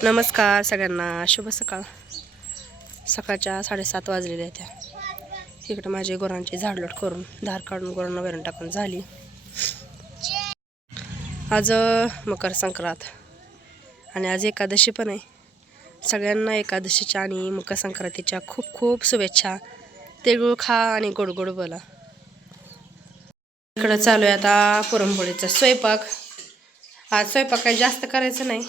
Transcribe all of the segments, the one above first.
नमस्कार सगळ्यांना, शुभ सकाळ. सकाळच्या 7:30 वाजलेल्या आहेत. इकडं माझे गुरांची झाडलोट करून धार काढून गुरांना वैरण टाकून झाली. आज मकर संक्रांत आणि आज एकादशी पण आहे. सगळ्यांना एकादशीच्या आणि मकर संक्रांतीच्या खूप खूप शुभेच्छा. तिळगुळ खा आणि गोड गोड बोला. इकडं चालू आहे आता पुरणपोळीचा स्वयंपाक. आज स्वयंपाक काही जास्त करायचं नाही,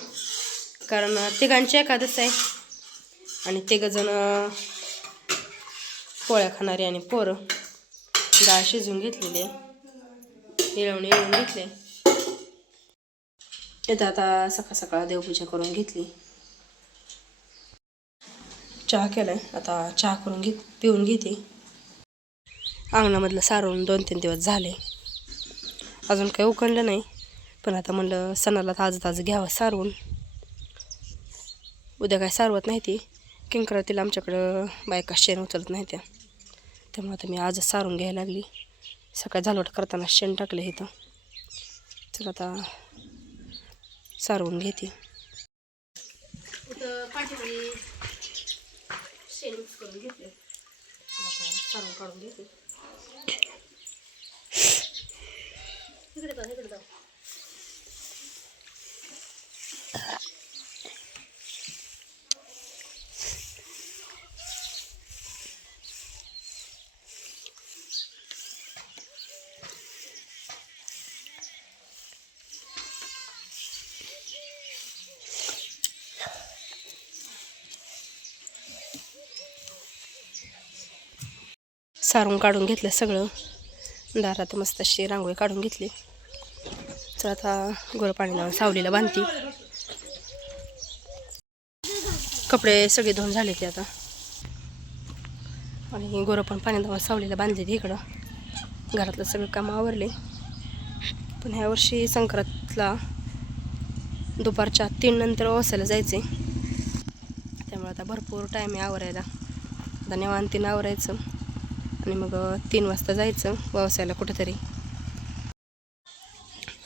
कारण तिघांची एकादश आहे आणि तिघजण पोळ्या खाणारी आणि पोरं. डाळ शिजवून घेतलेली आहे, येळवणी येळून घेतले. इथं आता सकाळ सकाळ देवपूजा करून घेतली, चहा केलाय. आता चहा करून पिऊन घेते. अंगणामधलं सारवून 2-3 दिवस झाले, अजून काही उकळलं नाही, पण आता म्हणलं सणाला ताजं ताजं घ्यावं सारवून. उद्या काय सारवत नाही ती किंक्रांतीला, आमच्याकडं बायका शेण उचलत नाही त्या, त्यामुळे आता मी आजच सारून घ्यायला लागली. सकाळी झालवट करताना शेण टाकले इथं. चला आता सारवून घेते. इथं पाठीमध्ये शेण मिक्स करून घेतले, सारून काढून घेते. इकडे जाऊ. सारून काढून घेतलं सगळं. दारात मस्त अशी रांगोळी काढून घेतली. तर आता गोरं पाणी लावून सावलीला बांधते. कपडे सगळे धुवून झाले ते आता, आणि गोरं पण पाणी लावून सावलीला बांधले ते. इकडं घरातलं सगळं काम आवरले, पण ह्या वर्षी संक्रांतला दुपारच्या 3 नंतर वसायला जायचे, त्यामुळे आता भरपूर टाईम आहे आवरायला. आता निवांतीनं आवरायचं आणि मग 3 वाजता जायचं व्यवसायाला कुठेतरी.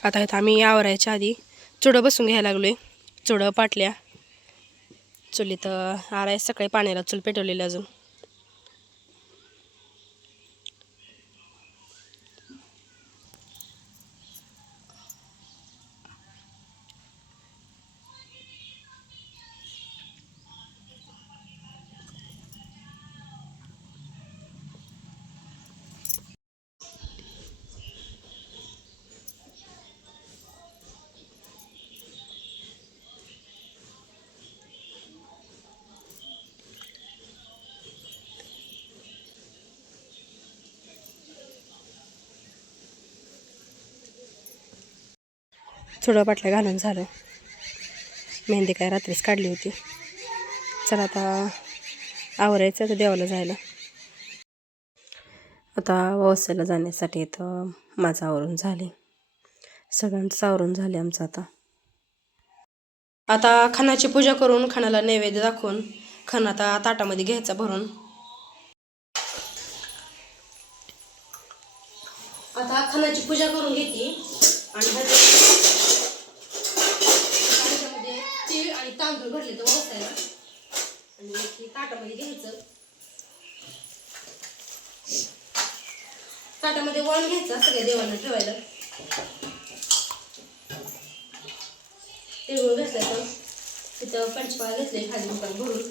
आता इथं आम्ही आवरायच्या आधी चुडं बसून घ्यायला लागलोय. चुडं पाटल्या चुलीत आराय. सकाळी पाण्याला चूल पेटवलेली अजून. चुडं पाटल्या घालून झालं. मेहंदी काय रात्रीच काढली होती. चला आता आवरायचं आता देवाला जायला. आता व्यवसायाला जाण्यासाठी इथं माझं आवरून झाले, सगळ्यांचं आवरून झाले आमचं. आता खणाची पूजा करून खणाला नैवेद्य दाखवून खण आता ताटामध्ये घ्यायचा भरून. आता खणाची पूजा करून घेते आणि त्याच्यामध्ये तीळ आणि तांदूळ घडले तर व्यवसायाला, आणि ताटामध्ये घ्यायचं. ताटामध्ये वाण घ्यायचा सगळ्या देवांना ठेवायला. तिळगुळ घेतला, तर तिथं पंचपाळ घेतले खाली दुकान भरून.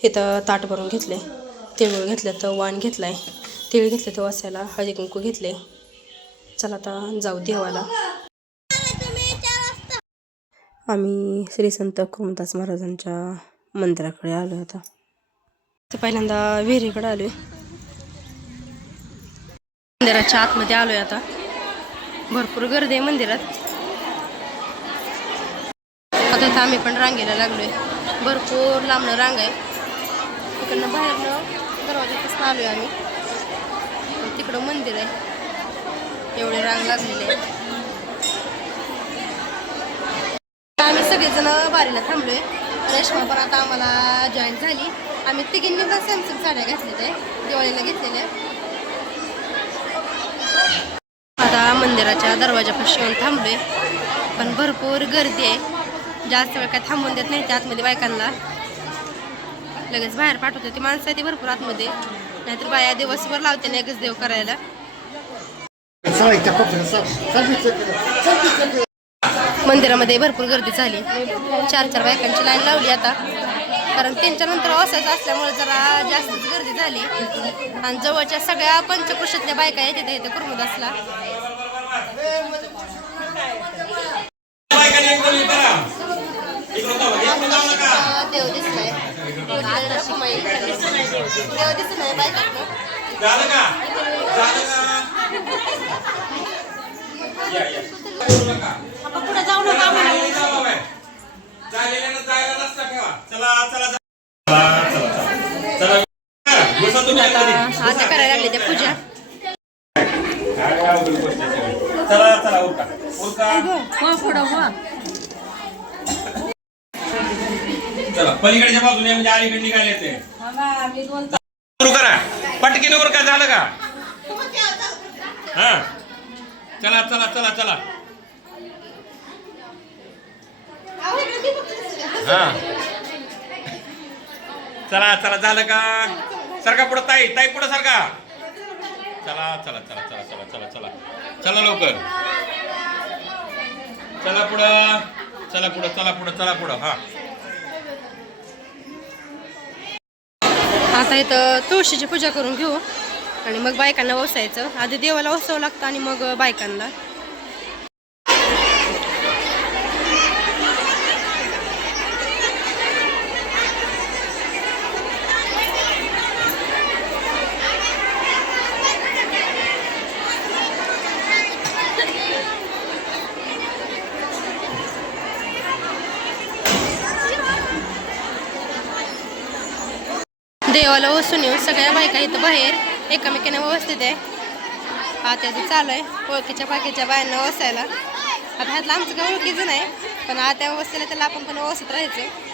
इथं ताट भरून घेतले. तिळगुळ घेतलं तर वाण घेतलाय, तिळ घेतले तर वासायला, हळदी कुंकू घेतले. चला आता जाऊ देवाला. आम्ही श्री संत कृमदास महाराजांच्या मंदिराकडे आलो. आता तर पहिल्यांदा विहिरीकडे आलोय, मंदिराच्या आतमध्ये आलोय. आता भरपूर गर्दी आहे मंदिरात. आता इथं आम्ही पण रांगेला लागलोय. भरपूर लांबणं रांग आहे. तिकडनं बाहेरनं दरवाजापासून आलोय आम्ही. तिकडं मंदिर आहे, एवढे रांग लागलेले आहे. आम्ही सगळेजण बारीला थांबलोय. रेश्मा पण आता आम्हाला जॉईन झाली. आम्ही तिघींनी पण सॅमसंग साड्या घेतलेल्या आहे, दिवाळीला घेतलेल्या. आता मंदिराच्या दरवाजापाशी येऊन थांबलोय, पण भरपूर गर्दी आहे. जास्त वेळ काय थांबून देत नाही त्या आतमध्ये बायकांना, लगेच बाहेर पाठवते. ती माणसं आहे ती भरपूर आतमध्ये, नाहीतर बाया दिवसभर लावते ना एकच देव करायला. मंदिरामध्ये भरपूर गर्दी झाली. 4-4 बायकांची लाईन लावली आता, कारण त्यांच्या नंतर असायचं असल्यामुळे जरा जास्तच गर्दी झाली. आणि जवळच्या सगळ्या पंचकृषीतल्या बायका येते इथे कुर्मुदासला. देव दिसलाय, देव दिसत नाही बायका. पुढे जाऊ नका. आता करायला लागले त्या पूजा. चला पलीकडच्या बाजूने म्हणजे अलीकडे निघाले ते सुरू करा. पटकीने उरका. झालं का? हा चला चला चला चला. हा चला चला. झालं का? सरका पुढं. ताई ताई पुढं सरका. चला चला चला चला चला चला चला चला लवकर. चला पुढं. चला पुढं. चला पुढं. चला पुढं. हा आता इथं तुळशीची पूजा करून घेऊ आणि मग बायकांना वसायचं. आधी देवाला वसावं लागतं आणि मग बायकांना. देवाला वसून येऊन सगळ्या बायका इथं बाहेर एकामेकांना व्यवस्थित आहे. आत्याचं चालू आहे ओळखीच्या बाकीच्या बायांना वसायला. आता ह्यातलं आमचं काय ओळखीचं नाही, पण आत्या व्यवस्थेला त्याला आपण पण व्यवस्थित राहायचं.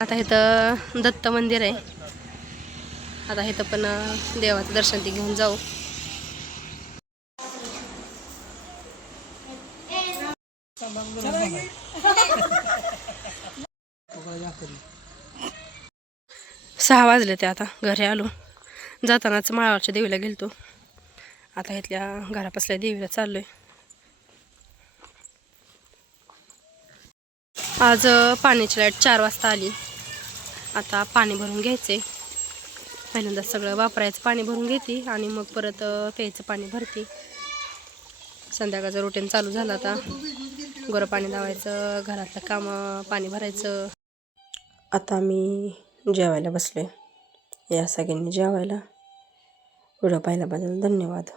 आता इथं दत्त मंदिर आहे. आता इथं पण देवाचं दर्शन ते घेऊन जाऊ. सहा वाजले ते. आता घरी आलो. जातानाच माळावरच्या देवीला गेलतो. आता इथल्या घरापासल्या देवीला चाललोय. आज पाण्याची लाईट 4 वाजता आली. आता पाणी भरून घ्यायचे. पहिल्यांदा सगळं वापरायचं पाणी भरून घेते आणि मग परत प्यायचं पाणी भरते. संध्याकाळचं रुटीन चालू झालं आता. गोरं पाणी लावायचं, घरातलं काम, पाणी भरायचं. आता मी जेवायला बसले. या सगळ्यांनी जेवायला. व्हिडिओ पाहिल्याबद्दल धन्यवाद.